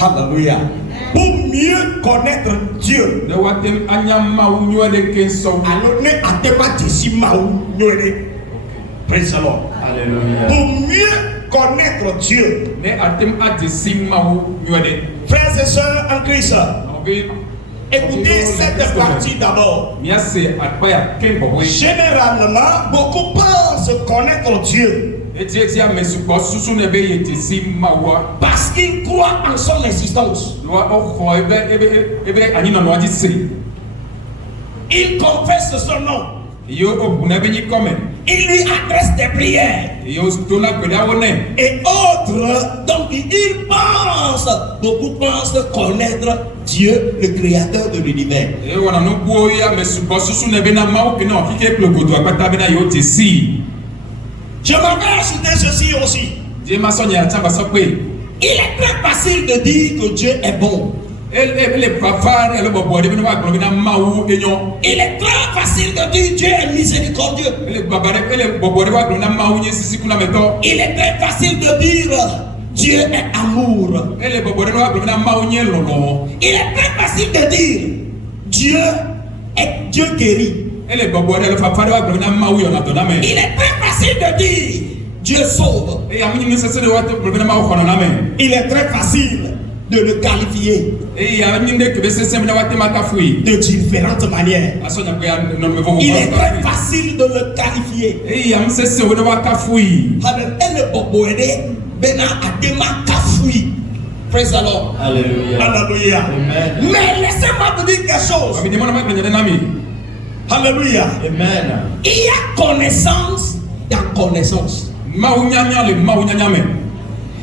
Alléluia. Pour mieux connaître Dieu. Alors, ne hâtez pas d'ici Maou. Praise the Lord. Alléluia. Pour mieux connaître Dieu. Frères et sœurs en Christ, écoutez cette partie d'abord. Généralement, beaucoup pensent connaître Dieu parce qu'ils croient en son existence. Ils confessent son nom. Il lui adresse des prières et autres. Donc ils pensent, beaucoup pensent connaître Dieu, le créateur de l'univers. Je m'en vais ajouter ceci aussi. Il est très facile de dire que Dieu est bon. Il est très facile de dire Dieu est miséricordieux. Il est très facile de dire Dieu est amour. Il est très facile de dire Dieu est Dieu guérit. Il est très facile de dire Dieu sauve. Il est très facile de le qualifier de différentes manières. Il est très facile de le qualifier. Praise the Lord. Alléluia. Alléluia. Amen. Mais laissez-moi vous dire quelque chose. Alléluia. Amen. Il y a connaissance, il y a connaissance.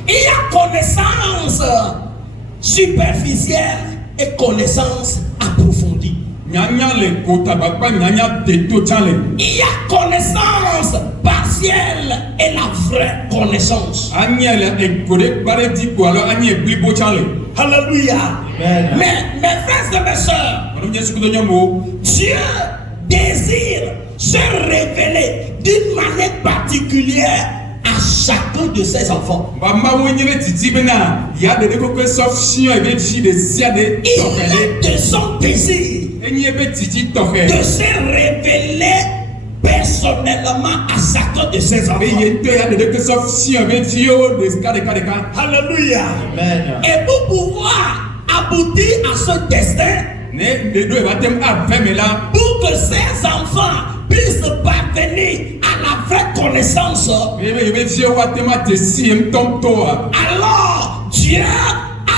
Il y a connaissance superficielle et connaissance approfondie. Il y a connaissance partielle et la vraie connaissance. Alléluia. Mais mes frères et mes sœurs, Dieu désire se révéler d'une manière particulière à chacun de ses enfants. Il a de son désir de se révéler personnellement à chacun de ses enfants. Alléluia. Amen. Et pour pouvoir aboutir à ce destin, pour que ces enfants puissent parvenir à la vraie connaissance, alors Dieu a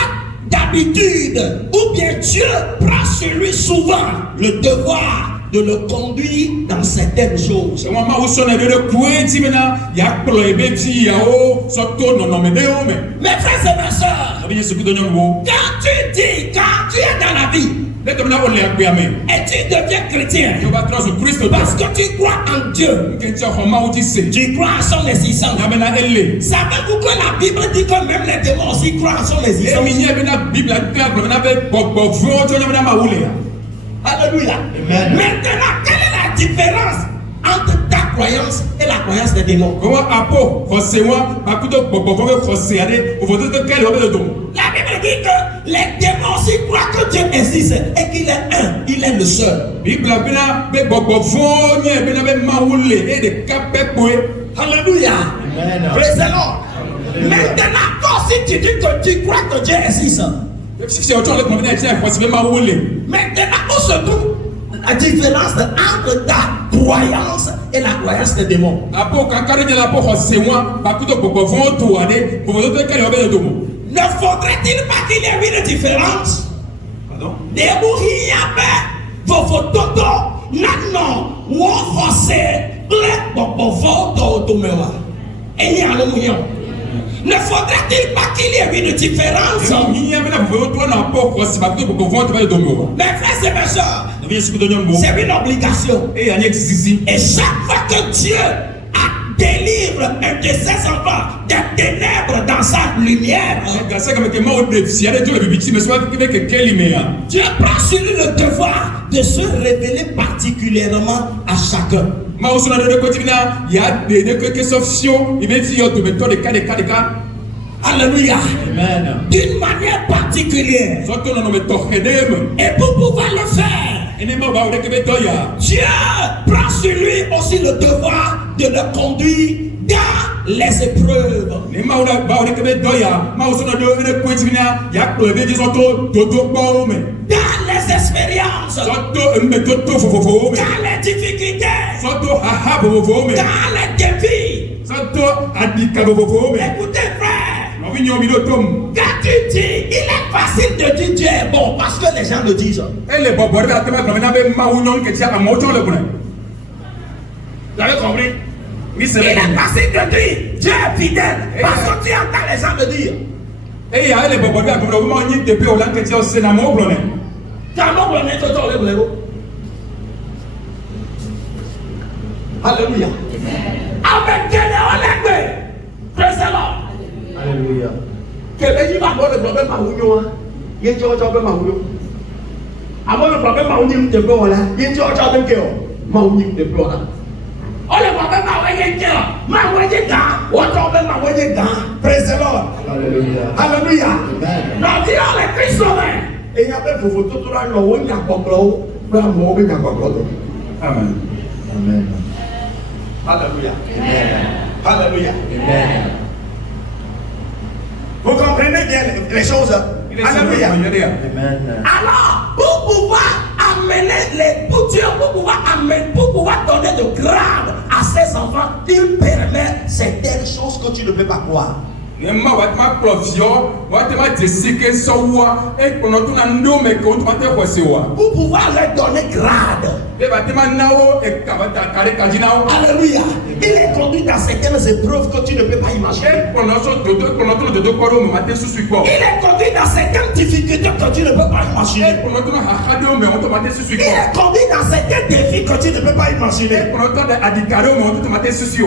d'habitude, ou bien Dieu prend sur lui souvent le devoir de le conduire dans certaines choses. Mes frères et mes sœurs, quand tu es dans la vie et tu deviens chrétien parce que tu crois en Dieu, tu crois en son existence. Savez-vous que la Bible dit que même les démons aussi croient en son existence? Alléluia. Amen. Maintenant, quelle est la différence entre ta croyance et la croyance des démons? La Bible dit que les démons aussi croient que Dieu existe et qu'il est un, il est le seul. Alléluia. Amen. Praise the Lord. Maintenant, toi aussi tu dis que tu crois que Dieu existe. Maintenant, où se trouve la différence entre ta croyance et la croyance des démons? Ne faudrait-il pas qu'il y ait une différence? Pardon? Ne faudrait-il pas qu'il y ait une différence? Mes frères et mes soeurs, c'est une obligation. Et chaque fois que Dieu délivre un de ses enfants des ténèbres dans sa lumière, Dieu prend sur lui le devoir de se révéler particulièrement à chacun. Alléluia. Amen. D'une manière particulière. Et pour pouvoir le faire, Dieu prend sur lui aussi le devoir de le conduire dans les épreuves. Dans les expériences. Dans les difficultés. Dans les défis. Écoutez, frère. Quand tu dis, il est facile de dire Dieu est bon parce que les gens le disent. Vous avez compris? Il est facile de dire Dieu est fidèle parce que tu entends les gens le dire. Alléluia. Avec Dieu, on est. Praise the Lord. Alléluia. Que les gens vont le problème à Ougnon. Il y a un problème à Ougnon. Avant le problème à Ougnon, tu peux aller. Il y a un problème à Ougnon, tu peux aller. On le problème à Ougnon, praise the Lord. Alléluia. Alléluia. Amen. Now, the only Christian man. Et il y a des pauvres tout le monde, il y a un problème. Amen. Amen. Alléluia. Amen. Alléluia. Amen. Vous comprenez bien les choses? Alléluia. Amen. Alors, pour pouvoir amener pour pouvoir donner de grade à ses enfants, il permet certaines choses que tu ne peux pas croire. Pour pouvoir leur donner grade. Alléluia. Il est conduit dans certaines épreuves que tu ne peux pas imaginer. Il est conduit dans certaines difficultés que tu ne peux pas imaginer. Il est conduit dans certains défis que tu ne peux pas imaginer.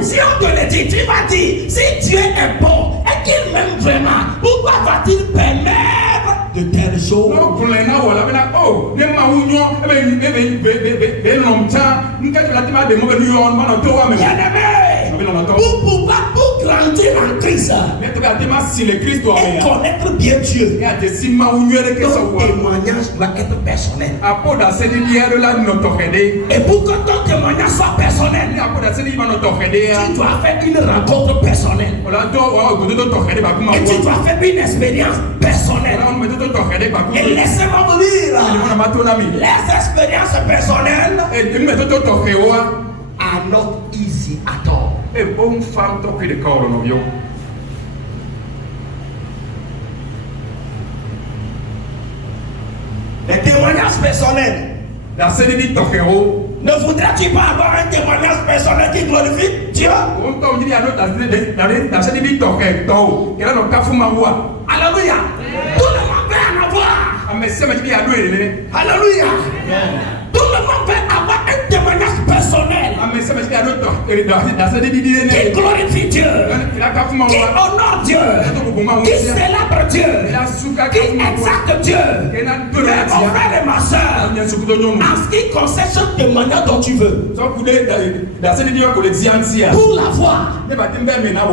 Si on te le dit, tu vas dire, si Dieu est bon et qu'il m'aime vraiment, pourquoi va-t-il permettre de telles choses? Pour grandir en Christ et connaître bien Dieu, ton témoignage doit être personnel. Et pour que ton témoignage soit personnel, tu dois faire une rencontre personnelle. Et tu dois faire une expérience personnelle. Et laissez-moi vous dire, les expériences personnelles are not easy at all. Les témoignages personnels. Ne voudrais-tu pas avoir un témoignage personnel qui glorifie Dieu? Alléluia. Tout le monde peut en avoir. Alléluia. Tout le monde peut avoir un témoignage personnel qui glorifie Dieu, qui honore Dieu, qui célèbre Dieu, qui exalte Dieu. Mais mon frère et ma soeur, en ce qui concerne ce témoignage dont tu veux, pour l'avoir,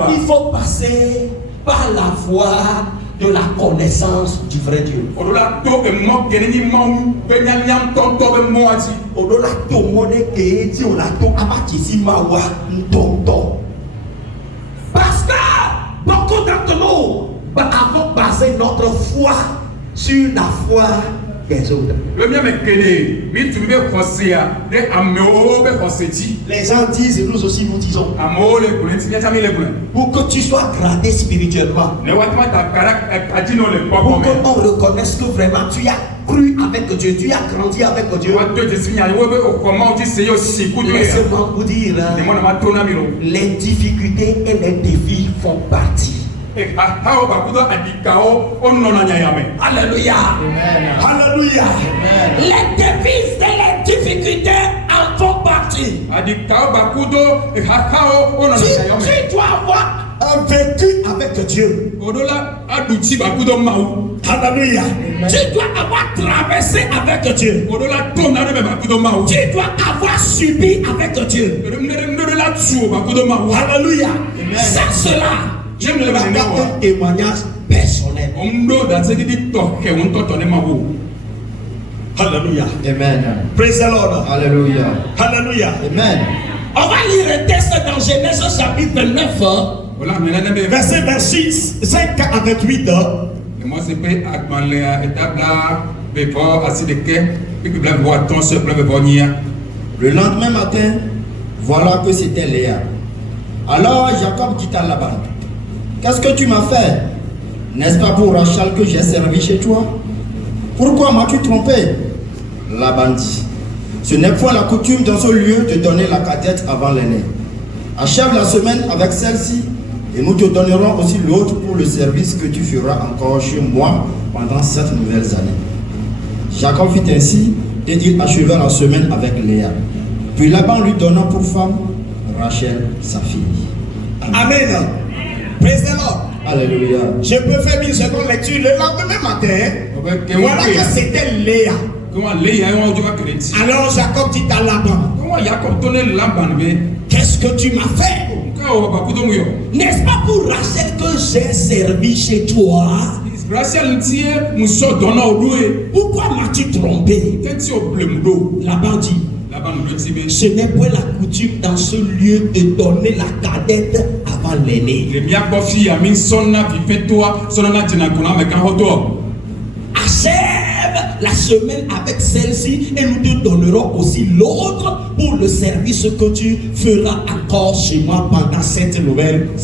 il faut passer par la voie de la connaissance du vrai Dieu. Parce que beaucoup d'entre nous avons basé notre foi sur la foi des autres. Les gens disent et nous aussi nous disons, pour que tu sois gradé spirituellement, pour qu'on reconnaisse que vraiment tu as cru avec Dieu, tu as grandi avec Dieu. Laissez-moi vous dire, les difficultés et les défis font partie. Alléluia. Alléluia. Les défis et les difficultés en font partie. Tu dois avoir un vécu avec Dieu. Alléluia. Tu dois avoir traversé avec Dieu. Tu dois avoir subi avec Dieu. Alléluia. Sans cela, J'aime le pas un témoignage personnel. Alléluia. Amen. Praise the Lord. Alléluia. Alléluia. Amen. On va lire un texte dans Genèse chapitre 29, verset 26, 5 à 28. Le lendemain matin, voilà que c'était Léa. Alors Jacob dit à Laban, qu'est-ce que tu m'as fait? N'est-ce pas pour Rachel que j'ai servi chez toi? Pourquoi m'as-tu trompé? Laban dit, ce n'est point la coutume dans ce lieu de donner la cadette avant l'aîné. Achève la semaine avec celle-ci et nous te donnerons aussi l'autre pour le service que tu feras encore chez moi pendant 7 nouvelles années. Jacob fit ainsi et il acheva la semaine avec Léa. Puis Laban lui donna pour femme Rachel, sa fille. Amen. Praise the Lord. Alléluia. Je peux faire une seconde lecture. Le lendemain matin, voilà que c'était Léa. Alors Jacob dit à Laban, qu'est-ce que tu m'as fait? N'est-ce pas pour Rachel que j'ai servi chez toi? Pourquoi m'as-tu trompé? Laban dit, ce n'est pas la coutume dans ce lieu de donner la cadette avant l'aîné. Achève la semaine avec celle-ci et nous te donnerons aussi l'autre pour le service que tu feras encore chez moi pendant 7 nouvelles années.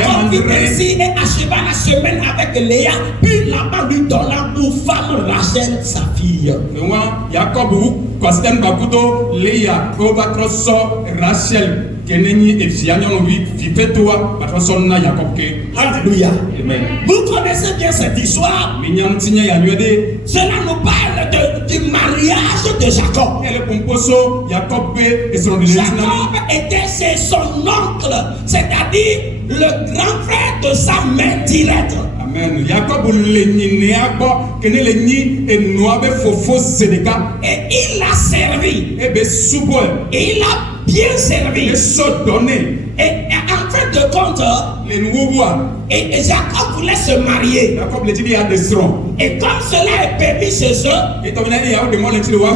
Jacob fit ainsi et acheva la semaine avec Léa, puis Laban lui donna pour femme Rachel, sa fille. Alléluia. Vous connaissez bien cette histoire. Cela nous parle du mariage de Jacob. Jacob était chez son oncle, c'est-à-dire le grand frère de sa mère directe. Amen. Jacob et il l'a servi. Et il a bien servi. Et en fin de compte, et Jacob voulait se marier. Et comme cela est permis chez eux,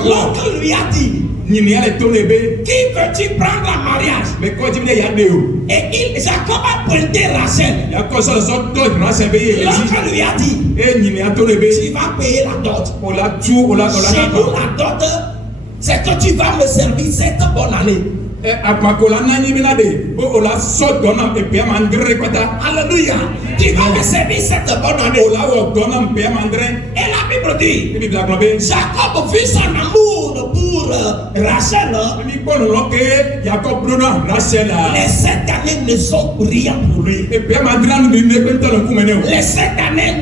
l'oncle lui a dit, qui veux-tu prendre en mariage? Et Jacob a pointé Rachel. L'oncle lui a dit, tu vas payer la dot. Chez nous, la dot, c'est que tu vas me servir cette bonne année. Alléluia. Tu vas me servir cette bonne année. Et la Bible dit, Jacob vit son amour pour Rachel. Les 7 années ne sont rien pour lui. Les 7 années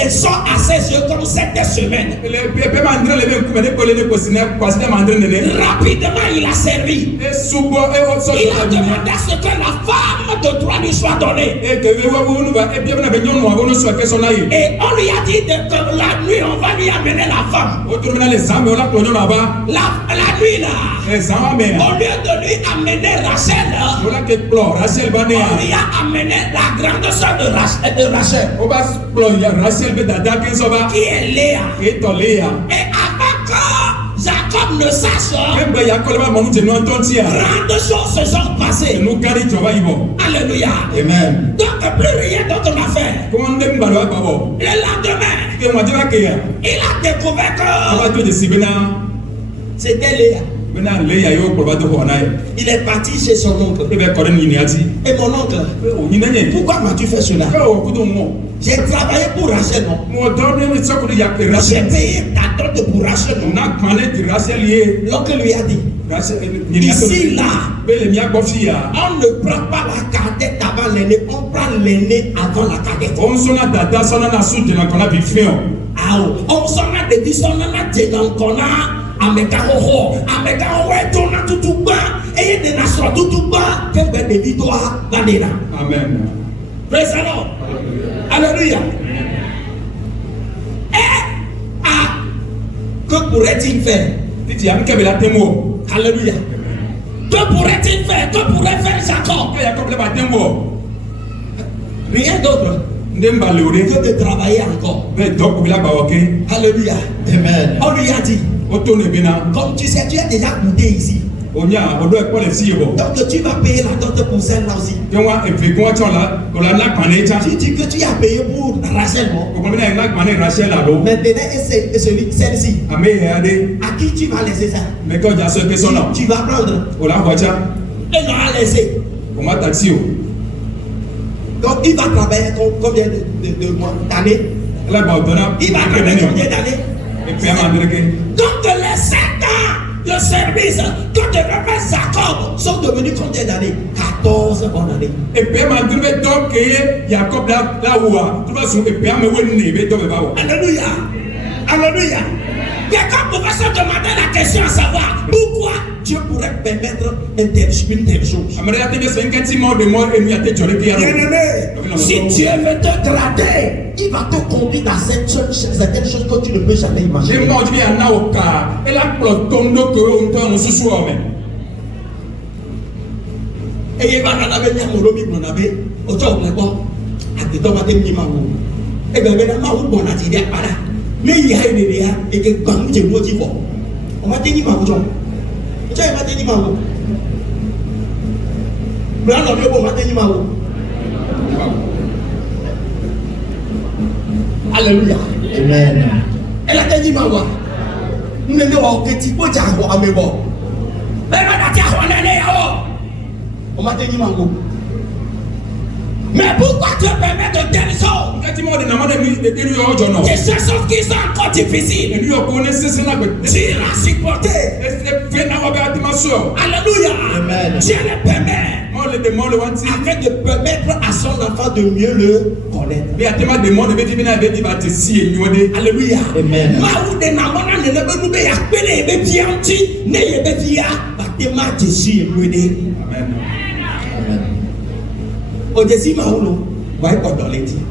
elles sont à ses yeux comme 7 semaines. Rapidement il a servi. Il a demandé à ce que la femme de droit lui soit donnée. Et on lui a dit que la nuit on va lui amener la femme. La nuit là, au lieu de lui amener Rachel, on lui a amené la grande soeur de Rachel, qui est Léa. Et avant que Jacob ne sache, grandes choses se sont passées. Alléluia. Amen. Donc plus rien d'autre n'a fait. Le lendemain, il a découvert que c'était Léa. Il est parti chez son oncle. Et mon oncle, pourquoi m'as-tu fait cela? J'ai travaillé pour Rachel, non? J'ai payé ta dot pour Rachel, non? L'oncle lui a dit, ici là, on ne prend pas la cadette avant l'aîné, on prend l'aîné avant la cadette. On s'en a dit, on a dit, Amen. Praise the Lord. Alléluia. Et que pourrait-il faire? Alléluia. Que pourrait-il faire? Que pourrait faire Jacob? Rien d'autre que de travailler encore. Alléluia. Amen. On lui a dit, comme tu sais, tu as déjà goûté ici. Donc tu vas payer la dot pour celle-là aussi. Tu dis que tu as payé pour Rachel. Maintenant, et celle-ci. À qui tu vas laisser ça? Tu vas prendre. Et non, laisser. Donc il va travailler combien d'années? Il va travailler combien d'années? Donc les 7 ans de service que devait faire Jacob sont devenus combien d'années? 14 bonnes années. Alléluia. Alléluia. Quelqu'un pourrait se demander la question à savoir pourquoi Dieu pourrait permettre une telle chose. Bien-aimé, si Dieu veut te grader, il va te conduire dans certaines choses que tu ne peux jamais imaginer. Et il va en avoir un moromi pour n'avoir autant de temps à te tomber des nimamou. Et bien maintenant, on va dire voilà. Mais il y a une idée et que quand nous sommes motivés, on va dire nimamou. Tu as dit nimamou. Mais alors, on va dire nimamou. Alléluia. Amen. Elle a dit nimamou. Nous ne sommes pas au petit peu d'argent à mes bords. Mais on a dit on est là. On m'a dit mango. Mais pourquoi Dieu permet de telles choses? Des choses qui sont encore difficiles. Tu l'as supporté. Alléluia. Amen. Dieu le permet. Afin de permettre à son enfant de mieux le connaître. Alléluia. Amen. Odesi Maulo, va être dans les dits.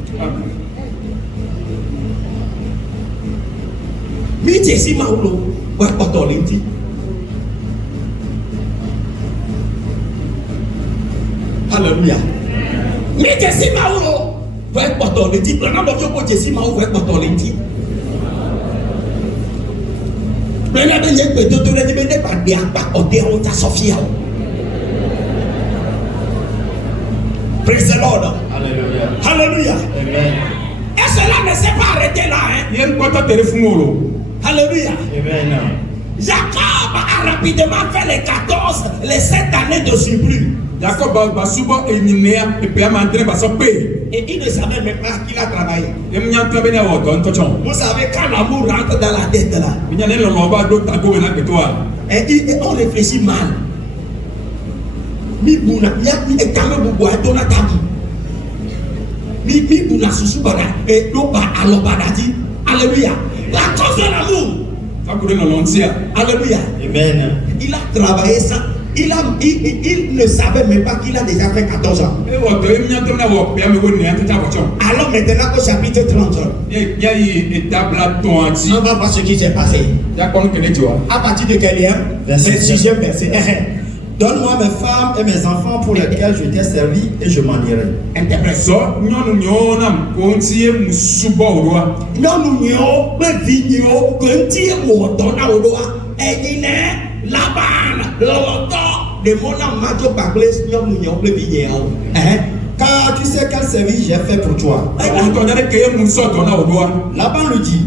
Mi Jesi Maulo, va être dans les dits. Alléluia. Mi Jesi Maulo, va être dans les dits. Prenons le jour pour Jesi Maulo, va être dans les dits. Prenons le jour pour Jesi Maulo, va être dans les dits. Praise the Lord. Alléluia. Hallelujah. Amen. Et cela ne s'est pas arrêté là. Alléluia. Amen. Jacob a rapidement fait les 14, les 7 années de surplus. Et il ne savait même pas qu'il a travaillé. Vous savez, quand l'amour rentre dans la tête là, et on réfléchit mal. Mi buna mi ekame bubu adona tabu mi buna susu bana et loba alobadati. Alléluia. La cause de l'amour. Alléluia. Amen. Il a travaillé ça. Il ne savait même pas qu'il a déjà fait 14 ans. Alors maintenant au chapitre 30, on va voir ce qui s'est passé. À partir de quel lien? Verset 6e verset. Donne-moi mes femmes et mes enfants pour lesquels je t'ai servi et je m'en irai. Interprète. Car tu sais quel service j'ai fait pour toi. Laban lui dit,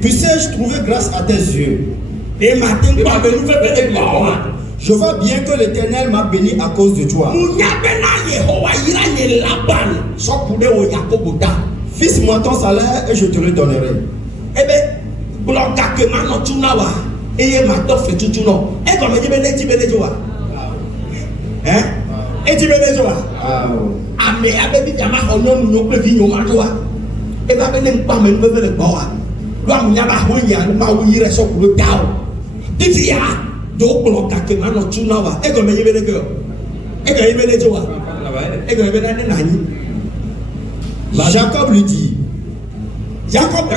puissais-je trouver grâce à tes yeux? Je vois bien que l'Éternel m'a béni à cause de toi. Fixe-moi ton salaire et je te le donnerai. Jacob lui dit, Jacob,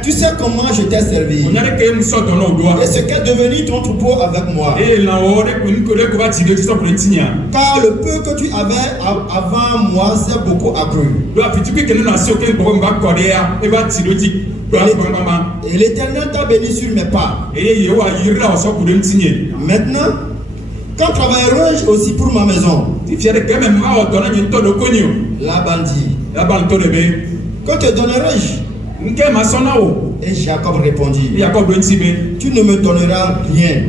tu sais comment je t'ai servi et ce qu'est devenu ton troupeau avec moi. Car le peu que tu avais avant moi s'est beaucoup accru. Et l'Éternel t'a béni sur mes pas. Maintenant, quand travaillerai-je aussi pour ma maison? Laban dit, que te donnerai-je? Et Jacob répondit, tu ne me donneras rien.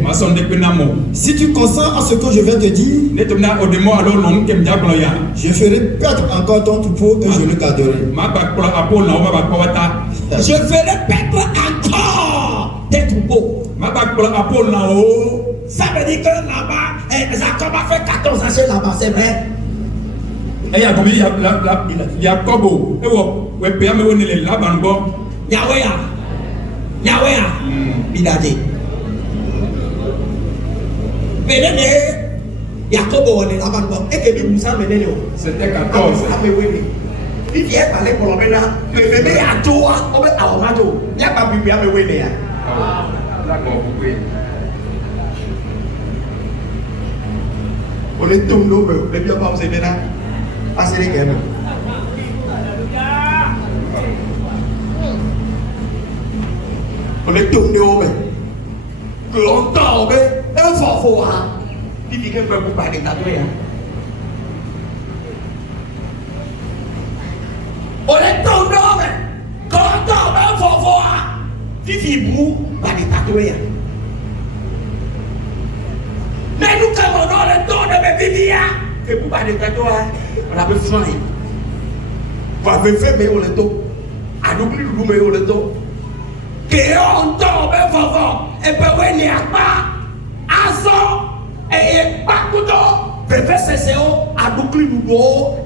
Si tu consens à ce que je vais te dire, je ferai perdre encore ton troupeau et je le garderai. Je ferai perdre encore tes troupeaux. Ça veut dire que là-bas, Jacob a fait 14 ans là-bas, c'est vrai. Yahweh, il a dit. C'était 14. Il vient parler pour l'homme là, mais il y a tout, on va avoir tout. Il n'y a pas de bien, mais oui, D'accord, oui. On est tout l'eau, mais bien pas, c'est bien là. Ah, c'est les gars. On est tout l'eau, mais que longtemps, mais un fort, hein. Il dit que peut vous parler tatoué, hein. On est tout l'eau, mais que longtemps, un fort, hein. Il dit vous parler tatoué, hein. Mais nous, comme on a le temps de me vivre, que vous parlez tatoué, on a besoin. Vous avez fait, mais on le temps. À nous, nous, mais on le temps. Que on tombe fort et peut venir pas à son et pas tout peut faire ses à boucler nous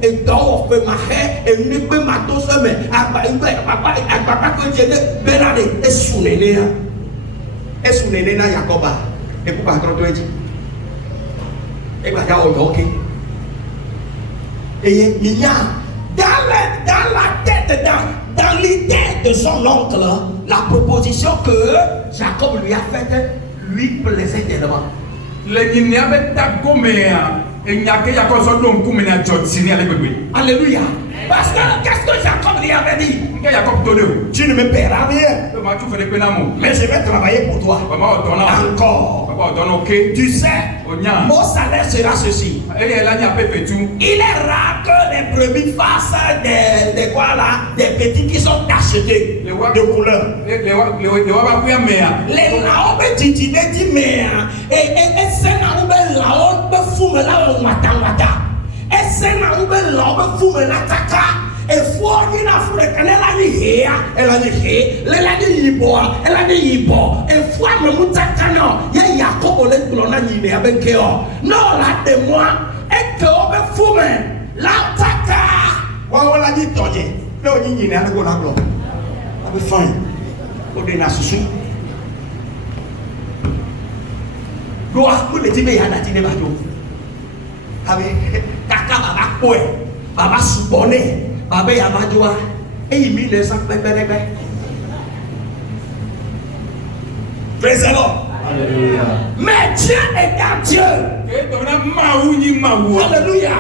et dans on peut marcher et ne peut matos mais à papa que Dieu benade et sous néné na Jacoba et pour pas trop dit et va dire OK et il y a dans la tête dans l'idée de son oncle, la proposition que Jacob lui a faite lui plaisait tellement. Alléluia. Parce que qu'est-ce que Jacob lui avait dit? Tu ne me paieras rien. Mais je vais travailler pour toi. Encore. Tu sais, mon salaire sera ceci. Il est rare que les brebis fassent des petits qui sont achetés de couleur. Les laos me dit mais et c'est laos me fout là au matin. Et c'est laos me fout là taka. Et faut qu'il a fait que elle a dit elle a dit yibo et faut me mutakano ya Jacob le clona ni avec eux non là de moi et que on me fume la taka wa wala dit tonye le on ni na ko la glo abi fine o de na susu do a ko le ti me ya na ti ne ba do abi kaka baba ko e baba subone Baba Yamadua, et il mit les sacs de Praise the Lord. Mais Dieu est un Dieu. Alléluia.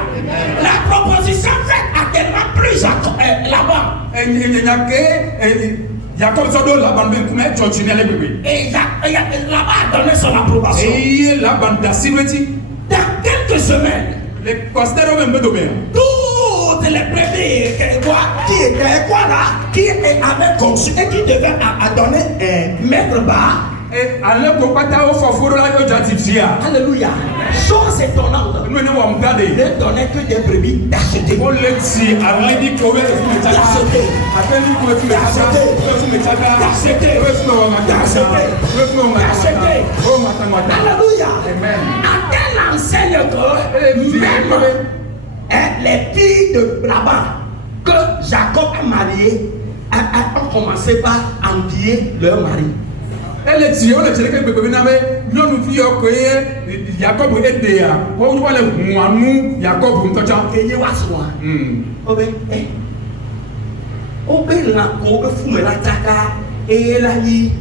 La proposition faite a tellement plus là-bas. Et là-bas a donné son approbation. Dans quelques semaines, toutes les brebis qui avait conçu et qui devait donner maître bas. Alléluia. Chose étonnante. Ne donnait que des brebis d'acheter. Alléluia. À tel enseigne que même les filles de là-bas que Jacob a mariées ont commencé par envier leur mari. Elle est on est que bébé n'avait non nous fit que Jacob était là on voit le moinou Jacob on t'a que y was one Obe la ko be fume la taka e la yi.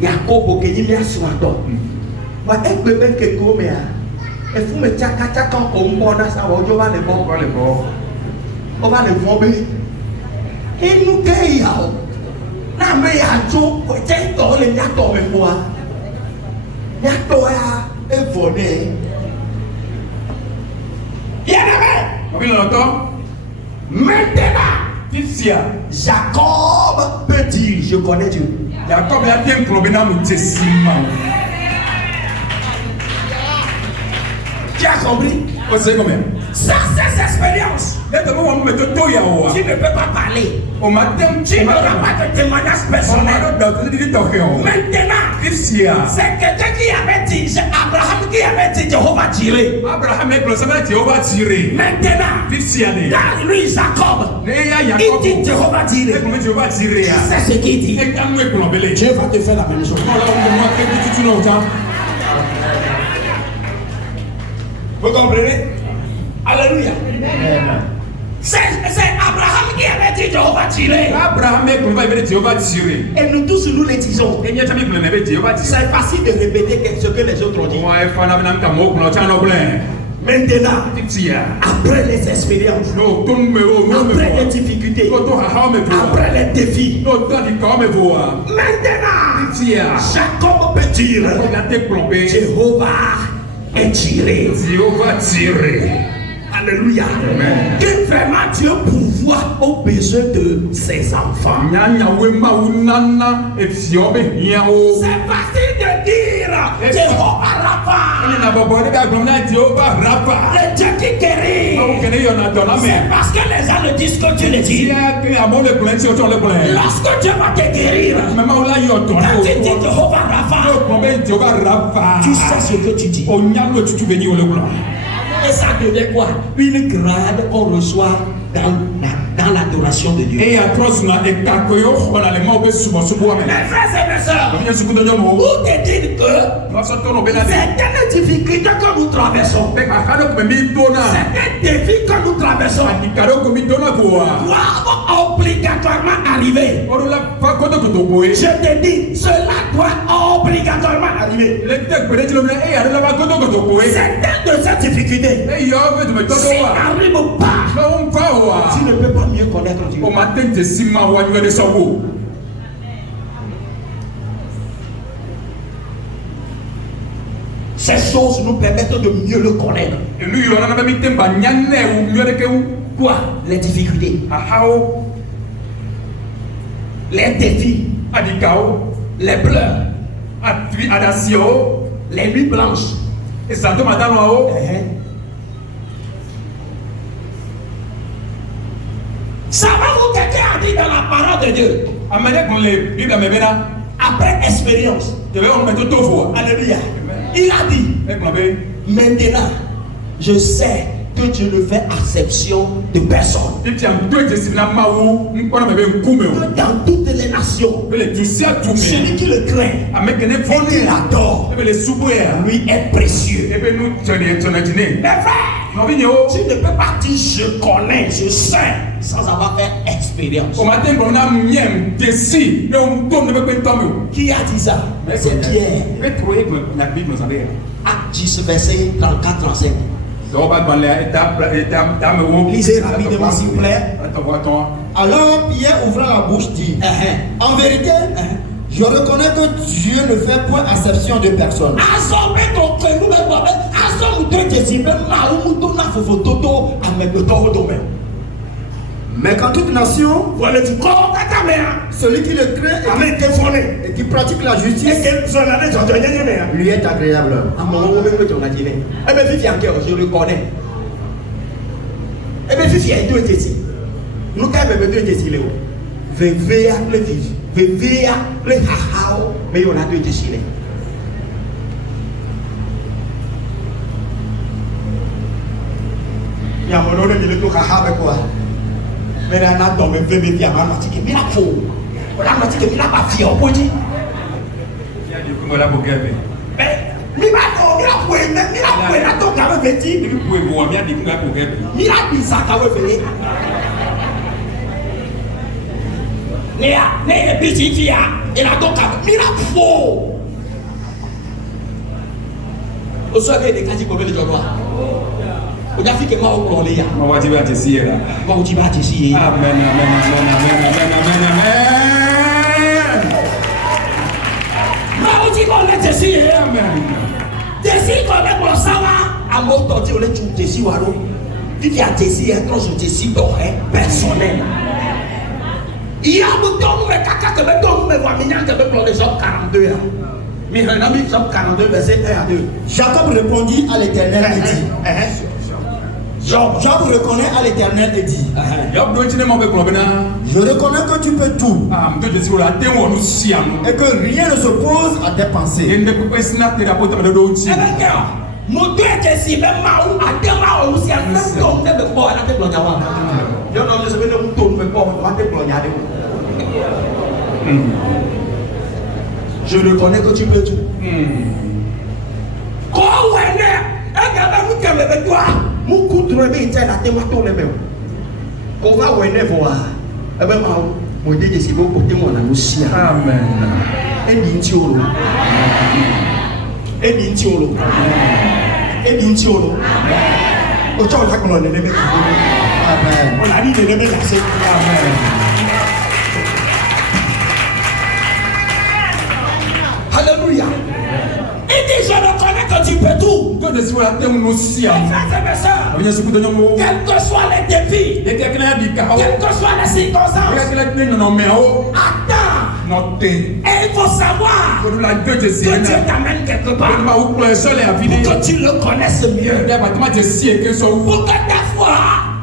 Yakobo ke yi mi asuato. Wa egbe be ke ko me a. E fume taka ko mbo na sa ojo ba le bo. O ba le fo be. Inu ke ya o. Na me ya jo ko je to le ya to me bo a. Ya to ya e vone. Maintenant, Jacob peut dire, je connais Dieu. Jacob a bien clubé dans mon testament. Tu as compris? C'est combien? Ça, c'est expérience. Tu ne peux pas parler. Tu n'auras pas de témoignage personnel. Maintenant, c'est quelqu'un qui avait dit, c'est Abraham qui avait dit Jéhovah tiré. Maintenant, dans lui, Jacob, il dit Jéhovah tiré. C'est ce qu'il dit. Dieu va te faire la même chose. Vous comprenez? Alléluia. C'est Abraham qui avait dit Jéhovah tiré. Et nous tous nous le disons. C'est facile de répéter ce que les autres ont dit. Maintenant, après les expériences, après les difficultés, après les défis, maintenant, Jacob peut dire Jéhovah est tiré. Alléluia. Que vraiment Dieu pourvoit aux besoins de ses enfants. C'est facile de dire Jéhovah Rapha. Le Dieu qui guérit. C'est parce que les gens le disent que Dieu le dit. Lorsque Dieu va te guérir, quand tu dis Jéhovah Rapha, tu sais ce que tu dis. Et ça devient quoi? Une grade qu'on reçoit dans l'adoration de Dieu. Mes frères et mes sœurs, vous te dites que certaines difficultés que nous traversons, certains défis que nous traversons, doivent obligatoirement arriver. Je te dis, cela doit obligatoirement arriver. Certaines de ces difficultés, si n'arrivent pas, tu ne peux pas mieux connaître Dieu. Ces choses nous permettent de mieux le connaître. Quoi? Les difficultés, les défis, les pleurs, les nuits blanches. Ça va vous quelqu'un a dit dans la parole de Dieu. Après expérience. Alléluia. Il a dit, maintenant, je sais que Dieu ne fait acception de personne. Dans toutes les nations, celui qui le craint et qui l'adore, lui est précieux. Mes frères, tu ne peux pas dire je connais, je sais, sans avoir fait expérience. Qui a dit ça? C'est Pierre. Acte 10, verset 34-35. Lisez rapidement s'il vous plaît. Alors Pierre ouvra la bouche dit, en vérité, je reconnais que Dieu ne fait point acception de personne. Mais quand toute nation, celui qui le craint et qui pratique la justice, lui est agréable. Je reconnais. Et bien, il y a deux décisions. Nous avons deux décisions. Veillez le vivre. Veillez le hahao. Mais on a deux décisions. Il y a un moment où il y a un hahao. Mais il y a un homme qui veut bien manger. Il y a un faux. On a mangé qu'il n'a pas fait au point. Il y a du coup, on a beaucoup aimé. Mais il a tout quand même petit. Il a dit ça quand même fait. né bichifia et la doka miracle. Au soir des cas comme les journaux. On a fait que moi on les a. On va dire à Tessie là. On dit à Tessie. Amen, amen. On dit qu'on est Tessie. Amen. Tessie qu'on est pour savoir. À mon temps, on est tout Tessie waro. Puis il y a Tessie un troisième Tessie doré personnel. Il y a un bouton mais caca que me donne mais voit mignon que me prend les Job 42 là. Mais un ami Job 42 verset 1 à 2. Jacob répondit à l'Éternel et dit. Job reconnaît à l'Éternel et dit. Je reconnais que tu peux tout. Et que rien ne s'oppose à tes pensées. Mon Dieu est ici, même Maou, à Dema aussi, à même tombe de bois, à la tête de l'Onawa. Je vais le tombe de bois, à la tête de l'Onawa. Je reconnais que tu peux tout. Quand on est là, un gars va vous dire avec toi, mon coup de rêve est là, t'es maton les mêmes. Quand on va où on est voir, eh bien, mon Dieu est ici, vous portez mon amour. Amen. Et l'intiolo. Et l'intiolo. Et l'intiolo. Au temps là qu'on a les mêmes. Amen. On a dit les mêmes versets. Amen. Alléluia. Il dit je reconnais que tu peux tout. Mes frères et mes sœurs, quels que soient les défis, quelles que soient les circonstances, attends. Et il faut savoir que Dieu t'amène quelque part pour que tu le connaisses mieux. Pour que ta foi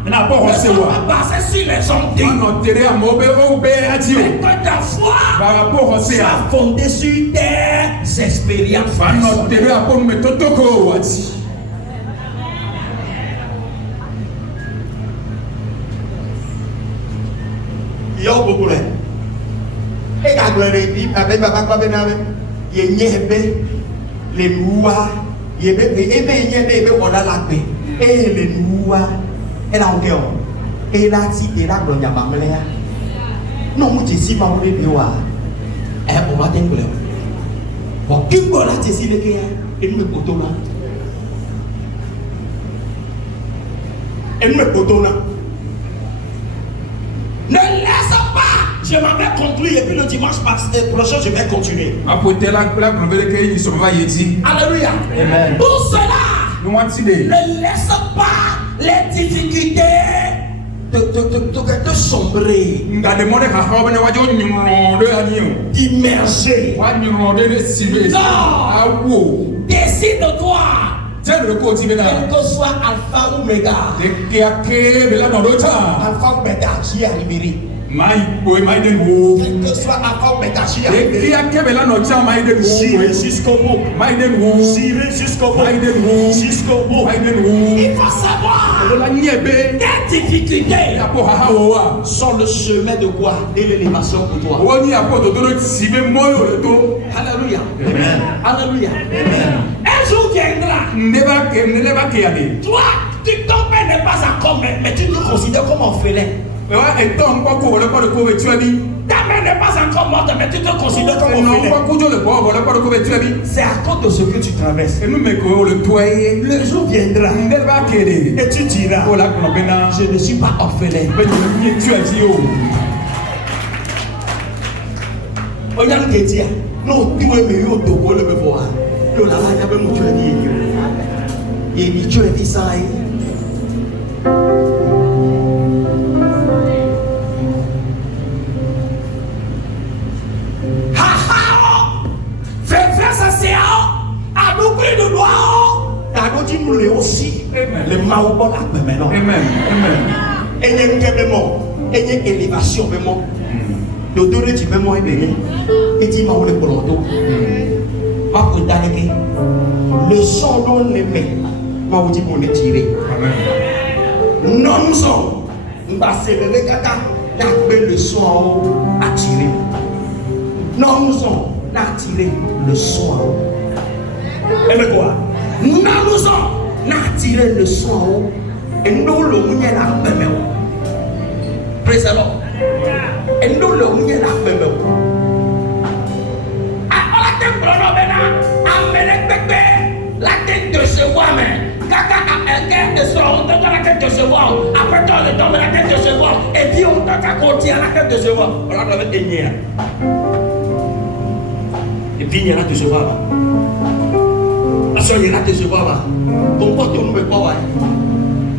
ne soit pas basée sur les hommes dignes, mais que ta foi soit fondée sur tes expériences. Il y a beaucoup de et quand on est dit, avec Baba Kwabenave, il y a les lois, il y a les on a la paix. Et les lois, et là encore, et là, si et là, on y a ma mère. Non, moi, je suis pas au début. On va t'aimer. Bon, qui peut là, je suis le gars, et me poteau là. Et me poteau là. Ne laisse pas. Je m'en vais conclure et puis le dimanche prochain, je vais continuer. Alléluia. Amen. Pour cela, ne laisse pas les difficultés te sombrer, d'immerger. Non. Décide-toi. Quel que soit Alpha ou Omega. Alpha ou Omega, qui est arrivé. Quel que soit Alpha ou Omega, qui est arrivé. J'irai jusqu'au bout. J'irai jusqu'au bout. Jusqu'au bout. Il faut savoir quelles difficultés sont le chemin de quoi? De l'élévation pour toi. Alléluia. Amen. Alléluia. Un jour viendra. Toi, ton père n'est pas encore, mais tu te considères comme un félin. Ta mère n'est pas encore morte, mais tu te considères comme un félin. C'est à cause de ce que tu traverses. Le jour viendra et tu diras, je ne suis pas orphelin. Regarde que dire, non, tu es mieux au dos, le voir. Le lama, il y a même tu es mieux. Et tu es dit ça. Le aussi, le maobon a maintenant. Amen. Et il y a une élévation, le donner du même et béni. Et tu m'as oublié pour l'auto. Pas pour t'arrêter. Le son l'on aimait, m'a dit qu'on est tiré. Non, nous sommes. Nous allons se lever, t'as le son en haut, attiré. Non, nous sommes. Attiré le son en haut. Et mais quoi? Nous sommes. N'attirer le son en haut et nous le mouiller la main. Praise the Lord. Et nous le on est là même. On la tête pour nous maintenant. Amenez bébé la tête de ce voix mais. Kaka a un de son on la tête de ce voix. Après toi le tombe la tête de ce voix. Et puis on t'a continué la tête de ce voix. On la doit mettre énière. Et puis il y a la tête de ce voix. Parce qu'il y a la tête de ce voix. Pourquoi tu ne me pas?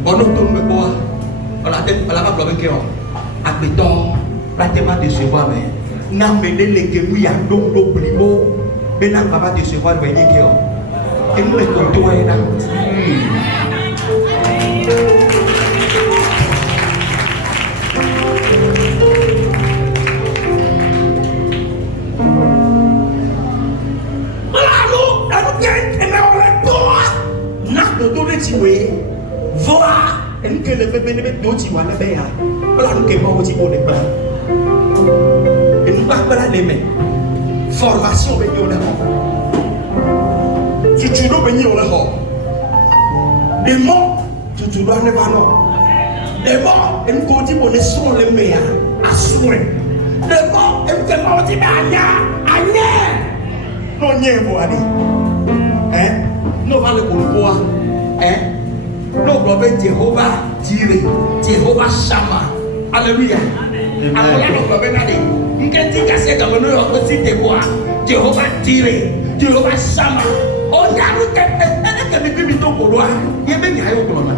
On ne me pas. On la tête, on la va bloquer. Appétant, pratiquement de se voir, mais n'a mené les kémouilles à l'eau primo, mais n'a pas de se voir, mais n'y est et nous les comptons et là. Voilà, nous, et mais on va toi, n'a pas de tuer, voir. Et nous que le bébé ne met d'autres qui voient la baie. Voilà, nous qui avons aussi pour les bras. Et nous pas les mains. Formation, béni au dehors. Tu dois bénir au dehors. Les morts, tu dois ne pas non. Les morts, et nous continuons pour les soins les meilleurs. À soin. Les morts, et nous qui avons dit, à non, n'y est pas allé. Hein? Nous allons le voir. Hein? Nous allons Jéhovah Jireh, Jéhovah Shammah. Alléluia. Alors là, nous allons aller. Nous allons dire que c'est comme nous allons aussi te voir. Jéhovah Jireh, Jéhovah Shammah. On a nous que nous sommes pour nous. Il y a bien des choses comme ça.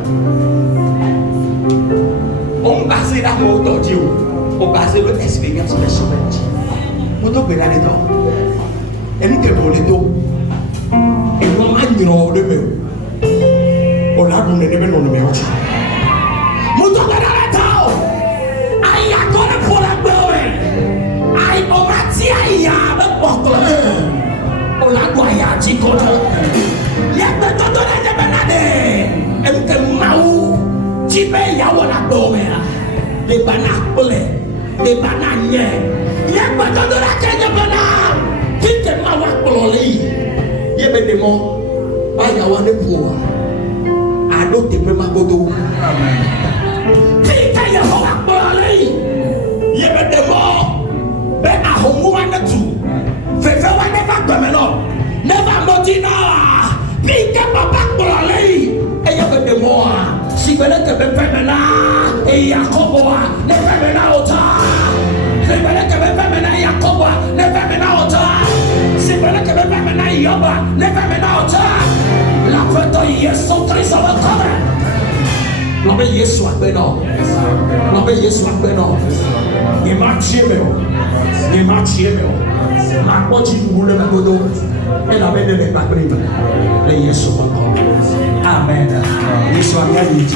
On base là pour tout Dieu. On base le expérience de ce monde. Nous devons aller dedans. Et nous devons aller dedans. Et nous allons aller dedans. On a donné le nom de Dieu. Nous devons aller dedans. Aïe, à toi le pour la gloire. Aïe, on va dire aïe, avec porte. On a doit y aller qu'on a. Il y a pas de donner des balades. Et nous devons maou. Tu peux y avoir la gloire. Des bananes, des bananes. Il y a pas de la tête de banane. Qui te m'a voir pour l'oreille. Il y a des mots. Aïe, à avoir des poids. Ado te pe magodo. Tika ya ho akpoli. Ye be demo. Be ahomu anatu. Fefe wa never gbemelo. Never motina. Pika papa akpoli. E ye be demo. Si bele te be femena. E Yakobo. Ne femena ota. Si bele te be femena Yakobo. Ne femena ota. Si bele te be femena Yoba. Ne femena ota. La fête de Yesu Christ va come. L'homme Yesu a béni. L'homme Yesu a béni. Il m'a tué. Il m'a tué. La porte du boulot de Godo. Elle a mené les papiers. Le Yesu va come. Amen. Yesu a gagné.